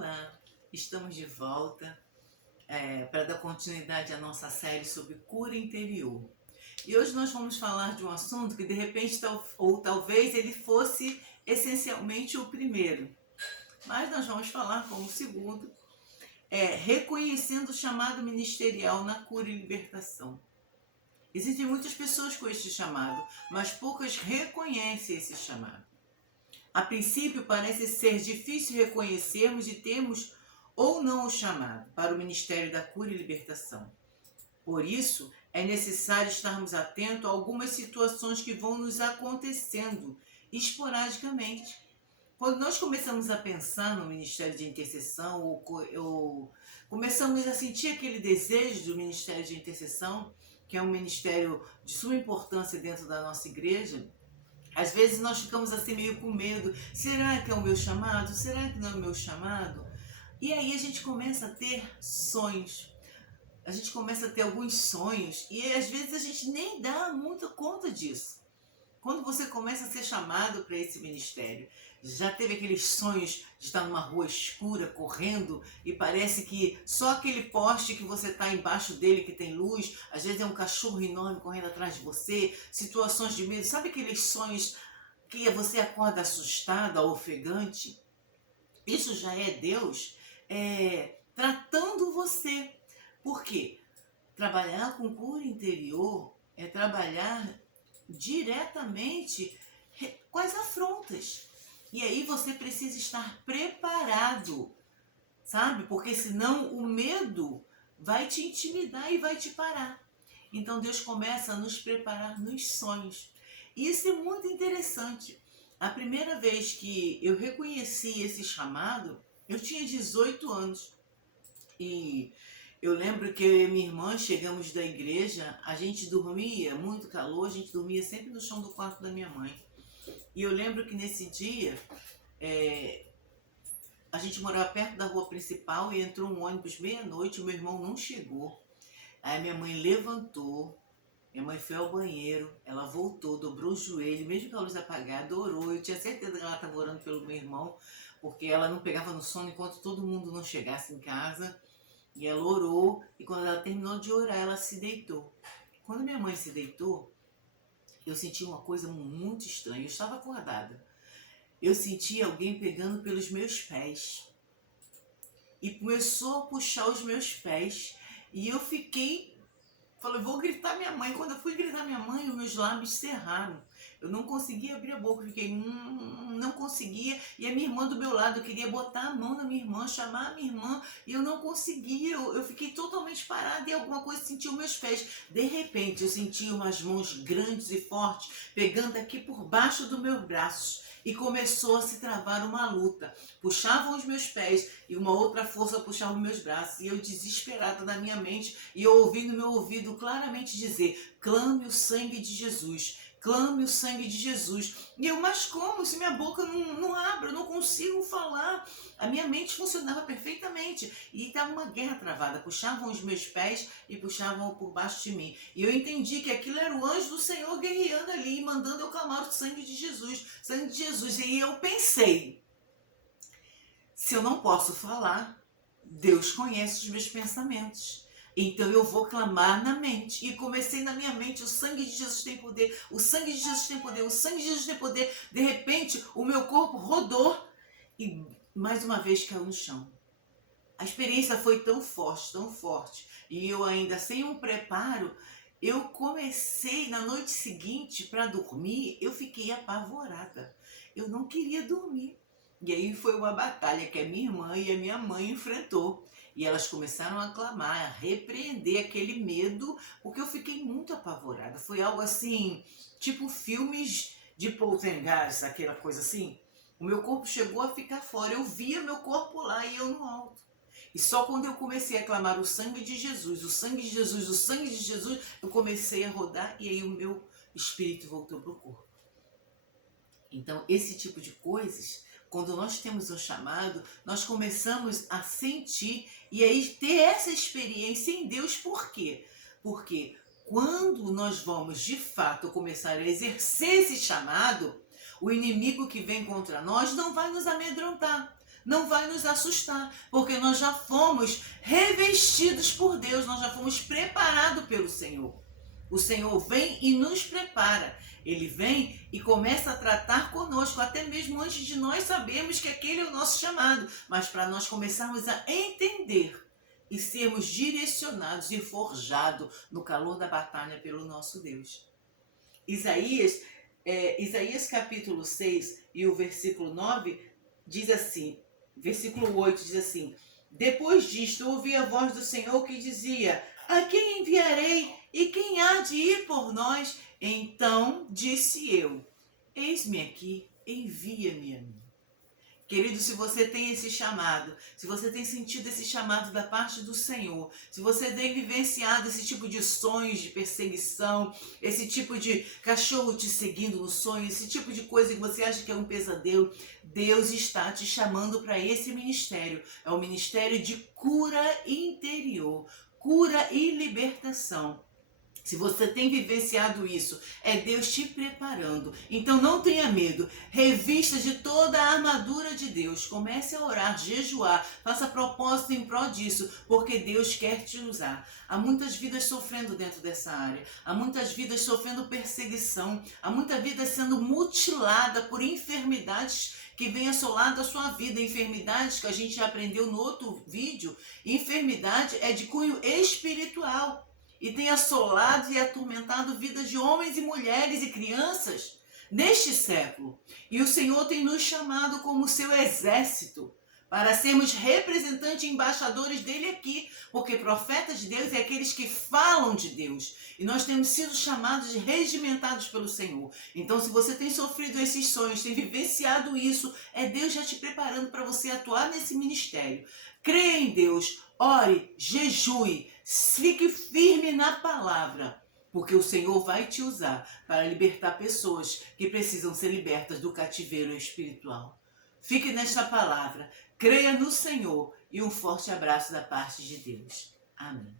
Olá, estamos de volta para dar continuidade à nossa série sobre cura interior. E hoje nós vamos falar de um assunto que de repente, ou talvez ele fosse essencialmente o primeiro, mas nós vamos falar como o segundo, reconhecendo o chamado ministerial na cura e libertação. Existem muitas pessoas com este chamado, mas poucas reconhecem esse chamado. A princípio, parece ser difícil reconhecermos e termos ou não o chamado para o Ministério da Cura e Libertação. Por isso, é necessário estarmos atentos a algumas situações que vão nos acontecendo esporadicamente. Quando nós começamos a pensar no Ministério de Intercessão, ou começamos a sentir aquele desejo do Ministério de Intercessão, que é um ministério de suma importância dentro da nossa igreja, às vezes nós ficamos assim meio com medo. Será que é o meu chamado? Será que não é o meu chamado? E aí a gente começa a ter sonhos. A gente começa a ter alguns sonhos e às vezes a gente nem dá muita conta disso. Quando você começa a ser chamado para esse ministério, já teve aqueles sonhos de estar numa rua escura, correndo, e parece que só aquele poste que você está embaixo dele que tem luz, às vezes é um cachorro enorme correndo atrás de você, situações de medo, sabe aqueles sonhos que você acorda assustada, ofegante? Isso já é Deus tratando você. Por quê? Trabalhar com cura interior é trabalhar diretamente com as afrontas. E aí você precisa estar preparado, sabe? Porque senão o medo vai te intimidar e vai te parar. Então Deus começa a nos preparar nos sonhos. E isso é muito interessante. A primeira vez que eu reconheci esse chamado, eu tinha 18 anos. E eu lembro que eu e minha irmã chegamos da igreja, a gente dormia, muito calor, a gente dormia sempre no chão do quarto da minha mãe. E eu lembro que nesse dia, a gente morava perto da rua principal e entrou um ônibus meia-noite, o meu irmão não chegou. Aí minha mãe levantou, minha mãe foi ao banheiro, ela voltou, dobrou o joelho, mesmo com a luz apagada, orou. Eu tinha certeza que ela estava orando pelo meu irmão, porque ela não pegava no sono enquanto todo mundo não chegasse em casa. E ela orou, e quando ela terminou de orar, ela se deitou. Quando minha mãe se deitou, eu senti uma coisa muito estranha. Eu estava acordada. Eu senti alguém pegando pelos meus pés. E começou a puxar os meus pés. E eu falei, vou gritar minha mãe. Quando eu fui gritar minha mãe, os meus lábios cerraram. Eu não conseguia abrir a boca, não conseguia. E a minha irmã do meu lado, eu queria botar a mão na minha irmã, chamar a minha irmã, e eu não conseguia. Eu fiquei totalmente parada e alguma coisa sentiu meus pés. De repente, eu senti umas mãos grandes e fortes, pegando aqui por baixo dos meus braços. E começou a se travar uma luta. Puxavam os meus pés e uma outra força puxava os meus braços. E eu desesperada na minha mente, e eu ouvi no meu ouvido claramente dizer, clame o sangue de Jesus. Clame o sangue de Jesus. E eu, mas como? Se minha boca não abre, eu não consigo falar. A minha mente funcionava perfeitamente. E estava uma guerra travada. Puxavam os meus pés e puxavam por baixo de mim. E eu entendi que aquilo era o anjo do Senhor guerreando ali, mandando eu clamar o sangue de Jesus. Sangue de Jesus. E eu pensei, se eu não posso falar, Deus conhece os meus pensamentos. Então eu vou clamar na mente. E comecei na minha mente, o sangue de Jesus tem poder, o sangue de Jesus tem poder, o sangue de Jesus tem poder. De repente, o meu corpo rodou e mais uma vez caiu no chão. A experiência foi tão forte. E eu ainda sem um preparo, eu comecei na noite seguinte para dormir, eu fiquei apavorada. Eu não queria dormir. E aí foi uma batalha que a minha irmã e a minha mãe enfrentou. E elas começaram a clamar, a repreender aquele medo, porque eu fiquei muito apavorada. Foi algo assim, tipo filmes de poltergeist, aquela coisa assim. O meu corpo chegou a ficar fora, eu via meu corpo lá e eu no alto. E só quando eu comecei a clamar o sangue de Jesus, o sangue de Jesus, o sangue de Jesus, eu comecei a rodar e aí o meu espírito voltou para o corpo. Então, esse tipo de coisas, quando nós temos um chamado, nós começamos a sentir e aí ter essa experiência em Deus. Por quê? Porque quando nós vamos, de fato, começar a exercer esse chamado, o inimigo que vem contra nós não vai nos amedrontar. não vai nos assustar, porque nós já fomos revestidos por Deus, nós já fomos preparados pelo Senhor. O Senhor vem e nos prepara. Ele vem e começa a tratar conosco, até mesmo antes de nós sabermos que aquele é o nosso chamado, mas para nós começarmos a entender e sermos direcionados e forjados no calor da batalha pelo nosso Deus. Isaías capítulo 6 e o versículo 9 diz assim, versículo 8 diz assim: depois disto ouvi a voz do Senhor que dizia: a quem enviarei e quem há de ir por nós? Então disse eu: eis-me aqui, envia-me a mim. Querido, se você tem esse chamado, se você tem sentido esse chamado da parte do Senhor, se você tem vivenciado esse tipo de sonhos de perseguição, esse tipo de cachorro te seguindo no sonho, esse tipo de coisa que você acha que é um pesadelo, Deus está te chamando para esse ministério. É um ministério de cura interior, cura e libertação. Se você tem vivenciado isso, é Deus te preparando. Então não tenha medo. Revista de toda a armadura de Deus. Comece a orar, jejuar. Faça propósito em prol disso, porque Deus quer te usar. Há muitas vidas sofrendo dentro dessa área. Há muitas vidas sofrendo perseguição. Há muita vida sendo mutilada por enfermidades que vem assolando a sua vida. Enfermidades que a gente já aprendeu no outro vídeo. Enfermidade é de cunho espiritual. E tem assolado e atormentado vidas de homens e mulheres e crianças neste século. E o Senhor tem nos chamado como seu exército para sermos representantes e embaixadores dele aqui, porque profetas de Deus é aqueles que falam de Deus. E nós temos sido chamados e regimentados pelo Senhor. Então, se você tem sofrido esses sonhos, tem vivenciado isso, é Deus já te preparando para você atuar nesse ministério. Creia em Deus, ore, jejue, fique firme na palavra, porque o Senhor vai te usar para libertar pessoas que precisam ser libertas do cativeiro espiritual. Fique nesta palavra, creia no Senhor e um forte abraço da parte de Deus. Amém.